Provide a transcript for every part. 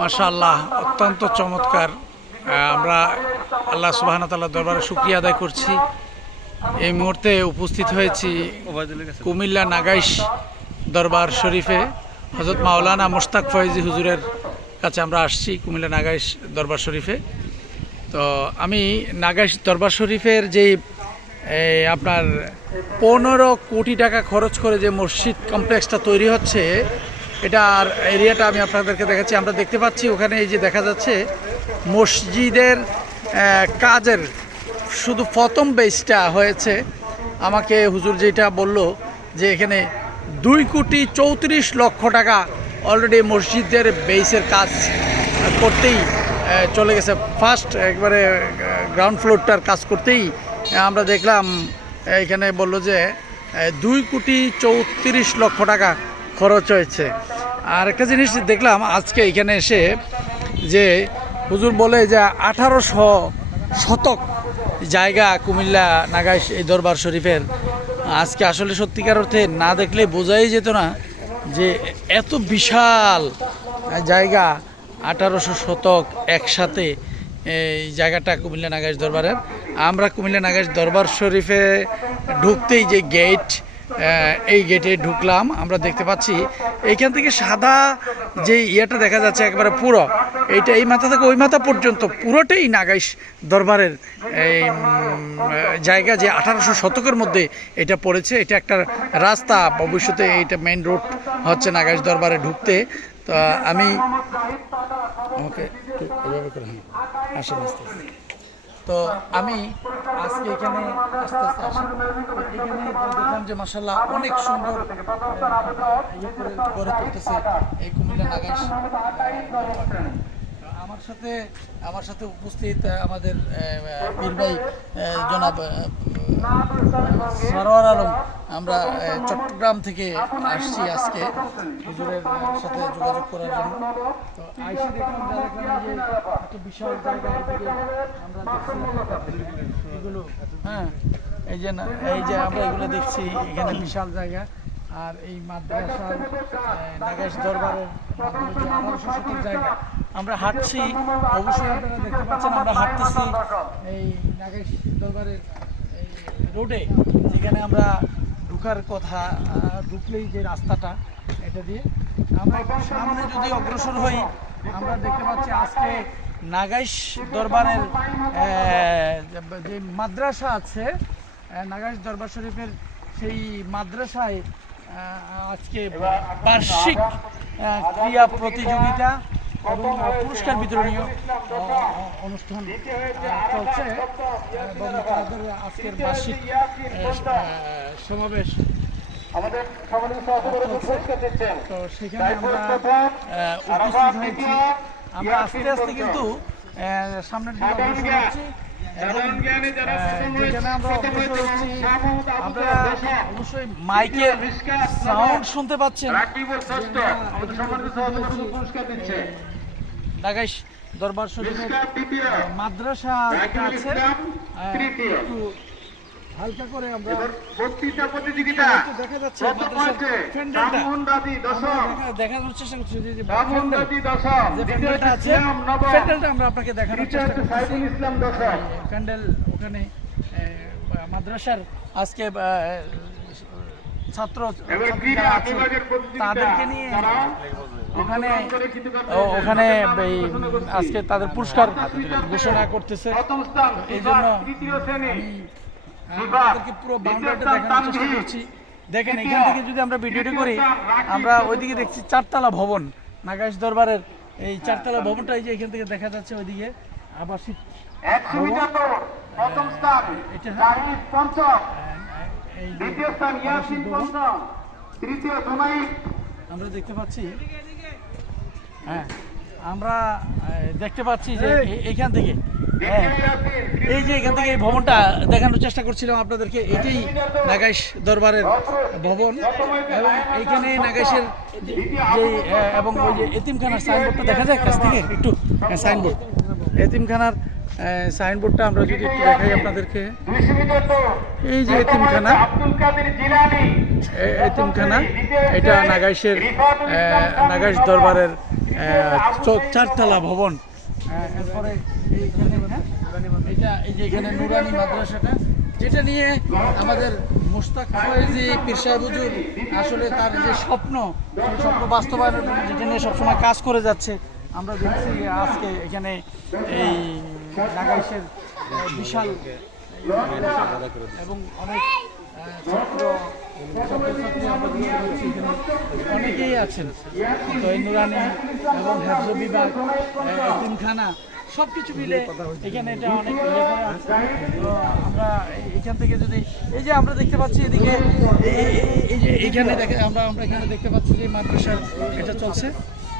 মাশাআল্লাহ, অত্যন্ত চমৎকার। আমরা আল্লাহ সুবাহান তাল্লাহ দরবারে শুক্রিয়া আদায় করছি। এই মুহূর্তে উপস্থিত হয়েছি কুমিল্লা নাগাইশ দরবার শরীফে। হজরত মাওলানা মোশতাক ফয়েজি হুজুরের কাছে আমরা আসছি কুমিল্লা নাগাইশ দরবার শরীফে। তো আমি নাগাইশ দরবার শরীফের যে আপনার পনেরো কোটি টাকা খরচ করে যে মসজিদ কমপ্লেক্সটা তৈরি হচ্ছে এটার এরিয়াটা আমি আপনাদেরকে দেখাচ্ছি। আমরা দেখতে পাচ্ছি ওখানে এই যে দেখা যাচ্ছে মসজিদের কাজের শুধু প্রথম বেসটা হয়েছে। আমাকে হুজুর যেটা বলল যে এখানে দুই কোটি চৌত্রিশ লক্ষ টাকা অলরেডি মসজিদের বেসের কাজ করতেই চলে গেছে। ফার্স্ট একবারে গ্রাউন্ড ফ্লোরটার কাজ করতেই আমরা দেখলাম এখানে বলল যে দুই কোটি চৌত্রিশ লক্ষ টাকা খরচ হয়েছে। আর একটা জিনিস দেখলাম, আজকে এখানে এসে যে হুজুর বলে যে আঠারোশো শতক জায়গা কুমিল্লা, নাগাইশ এই দরবার শরীফের। আজকে আসলে সত্যিকার অর্থে না দেখলে বোঝাই যেত না যে এত বিশাল জায়গা, আঠারোশো শতক একসাথে এই জায়গাটা কুমিল্লা, নাগাইশ দরবারের। আমরা কুমিল্লা, নাগাইশ দরবার শরীফে ঢুকতেই যে গেট এই গেটে ঢুকলাম। আমরা দেখতে পাচ্ছি এইখান থেকে সাদা যে ইয়েটা দেখা যাচ্ছে একবারে পুরো এইটা এই মাথা থেকে ওই মাথা পর্যন্ত পুরোটাই নাগাইশ দরবারের এই জায়গা যে আঠারোশো শতকের মধ্যে এটা পড়েছে। এটা একটা রাস্তা ভবিষ্যতে এইটা মেইন রোড হচ্ছে নাগাইশ দরবারে ঢুকতে। তো আমি করে হ্যাঁ, আসেন আস্তে আস্তে। তো আমি আজকে এখানে আস্তে আস্তে আসি এখানে দেখলাম যে মাসাল্লাহ অনেক সুন্দর গড়ে তুলতেছে এই কুমিল্লা দরবারটা। আমার সাথে আমার সাথে উপস্থিত আমাদের আহ, আহ, পীর ভাই জনাব সরোয়ার আলম। আমরা চট্টগ্রাম থেকে আসছি আজকে হুজুরের সাথে যোগাযোগ করার জন্য। তো আইসি দেখলাম বিশাল জায়গা হ্যাঁ এই যে না এই যে আমরা এগুলো দেখছি এখানে বিশাল জায়গা। আর এই মাদ্রাসার আহ, নাগাইশ দরবারের জায়গা। আমরা হাঁটছি অবশ্যই আপনারা দেখতে পাচ্ছেন আমরা হাঁটতেছি এই নাগাইশ দরবারের এই রোডে যেখানে আমরা ঢুকার কথা ঢুকলেই যে রাস্তাটা এটা দিয়ে। আমরা সামনে যদি অগ্রসর হই আমরা দেখতে পাচ্ছি আজকে নাগাইশ দরবারের যে মাদ্রাসা আছে নাগাইশ দরবার শরীফের সেই মাদ্রাসায় আজকে বার্ষিক ক্রীড়া প্রতিযোগিতা এবং পুরস্কার বিতরণীয় অনুষ্ঠান চলছে। এবং তাদের আজকের বার্ষিক সমাবেশ। তো সেখানে আমরা উপস্থিত হয়েছি। আমরা আস্তে আস্তে কিন্তু সামনের দিকে অগ্রসর হচ্ছি। অবশ্যই সাউন্ড শুনতে পাচ্ছেন। দরবার শরীফের মাদ্রাসা আছে। একটু হালকা করে আমরা বক্তৃতা প্রতিযোগিতা। দেখা যাচ্ছে দাদি দশম। দেখা- দাদি দশম। আছে প্যান্ডেলটা আমরা আপনাকে দেখানোর চেষ্টা হচ্ছে করছি। সাইফুল ইসলাম দশম। প্যান্ডেল ওখানে মাদ্রাসার আজকে ছাত্র তাদেরকে নিয়ে ওখানে ওখানে এই আজকে তাদের পুরস্কার ঘোষণা করতেছে। এই জন্য বিভাগ, আপনাদেরকে পুরো বাউন্ডারিটা দেখানোর চেষ্টা করছি? দেখেন এখান থেকে যদি আমরা ভিডিওটি করি আমরা ওইদিকে দেখছি চারতলা ভবন। নাগাইশ দরবারের এই চারতলা ভবনটা এই যে এখান থেকে দেখা যাচ্ছে ওইদিকে। আবাসিক আমরা দেখতে পাচ্ছি। হ্যাঁ আমরা দেখতে পাচ্ছি যে এইখান থেকে হ্যাঁ এই যে এখান থেকে এই ভবনটা দেখানোর চেষ্টা করছিলাম আপনাদেরকে এটাই নাগাইশ দরবারের ভবন। এবং এইখানে নাগাইশের যে এবং ওই যে এতিমখানার সাইনবোর্ডটা দেখা যায় কাছ থেকে? একটু হ্যাঁ, সাইনবোর্ড এতিমখানার সাইনবোর্ডটা আমরা যদি একটু দেখাই আপনাদেরকে। এই যে এতিমখানা এতিমখানা এটা নাগাইশের নাগাইশ দরবারের চারতলা ভবন। এরপরে এটা এই যে এখানে নুরানি মাদ্রাসাটা, যেটা নিয়ে আমাদের মুস্তাক ফয়েজি, পীর সাহেব হুজুর আসলে তার যে স্বপ্ন স্বপ্ন বাস্তবায়নের জন্য যেটা নিয়ে সবসময় কাজ করে যাচ্ছে, আমরা দেখছি আজকে এখানে এই নাগাইশের বিশাল, এবং অনেক ছাত্র এখানে অনেকেই আছেন তো এবং হ্যাফজ বিভাগ এতিমখানা সব কিছু মিলে এখানে এটা অনেক ইয়ে করে আছে। আমরা এখান থেকে যদি এই যে আমরা দেখতে পাচ্ছি এদিকে এই- যে এইখানে দেখে আমরা আমরা এখানে দেখতে পাচ্ছি যে মাদ্রাসার এটা চলছে।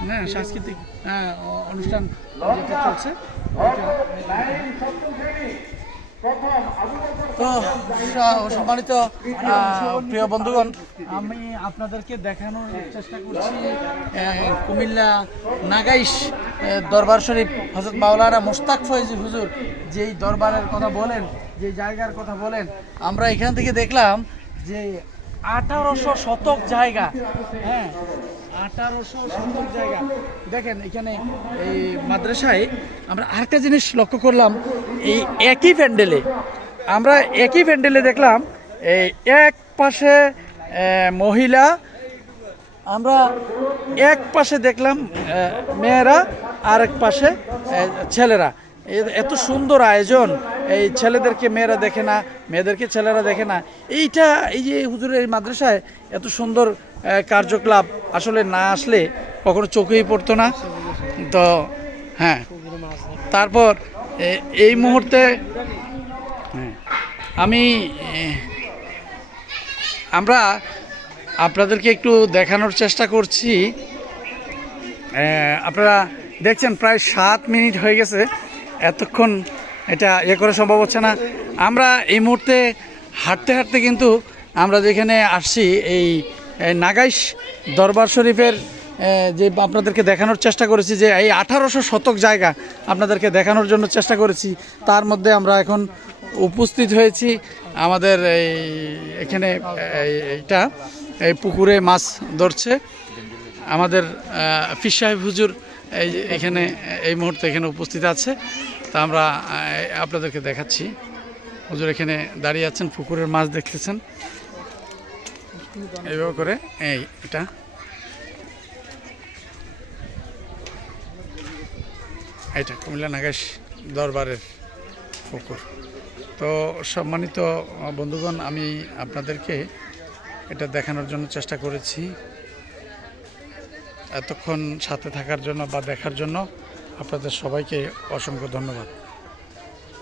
হ্যাঁ সাংস্কৃতিক হ্যাঁ, অনুষ্ঠান যেটা চলছে। তো সম্মানিত প্রিয় বন্ধুগণ, আমি আপনাদেরকে দেখানোর চেষ্টা করছি কুমিল্লা নাগাইশ দরবার শরীফ হজরত মাওলানা মোস্তাক ফয়েজি হুজুর যেই দরবারের কথা বলেন যে জায়গার কথা বলেন, আমরা এখান থেকে দেখলাম যে আঠারোশো শতক জায়গা হ্যাঁ আঠারোশো শতক জায়গা। দেখেন, এখানে এই মাদ্রাসায় আমরা আরেকটা জিনিস লক্ষ্য করলাম এই একই প্যান্ডেলে, আমরা একই প্যান্ডেলে দেখলাম, এই এক পাশে মহিলা, আমরা এক পাশে দেখলাম মেয়েরা আর এক পাশে ছেলেরা। এত সুন্দর আয়োজন, এই ছেলেদেরকে মেয়েরা দেখে না, মেয়েদেরকে ছেলেরা দেখে না। এইটা, এই যে হুজুরের এই মাদ্রাসায় এত সুন্দর কার্যকলাপ আসলে না আসলে কখনো চোখেই পড়তো না। তো হ্যাঁ। তারপর এই মুহূর্তে আমি আমরা আপনাদেরকে একটু দেখানোর চেষ্টা করছি। আপনারা দেখছেন প্রায় সাত মিনিট হয়ে গেছে। এতক্ষণ এটা ইয়ে করে সম্ভব হচ্ছে না। আমরা এই মুহূর্তে হাঁটতে হাঁটতে কিন্তু আমরা যেখানে আসছি, এই নাগাইশ দরবার শরীফের যে আপনাদেরকে দেখানোর চেষ্টা করেছি যে এই আঠারোশো শতক জায়গা আপনাদেরকে দেখানোর জন্য চেষ্টা করেছি। তার মধ্যে আমরা এখন উপস্থিত হয়েছি আমাদের এই এখানে, এই- এইটা, এই পুকুরে মাছ ধরছে। আমাদের ফিস সাহেব হুজুর এই এখানে, এই মুহূর্তে এখানে উপস্থিত আছে। তা আমরা আপনাদেরকে দেখাচ্ছি। হুজুর এখানে দাঁড়িয়ে আছেন, পুকুরের মাছ দেখতেছেন। এইভাবে করে, এই এটা। এটা কুমিল্লা নাগেশ দরবারের পুকুর। তো সম্মানিত বন্ধুগণ, আমি আপনাদেরকে এটা দেখানোর জন্য চেষ্টা করেছি। এতক্ষণ সাথে থাকার জন্য বা দেখার জন্য আপনাদের সবাইকে অসংখ্য ধন্যবাদ।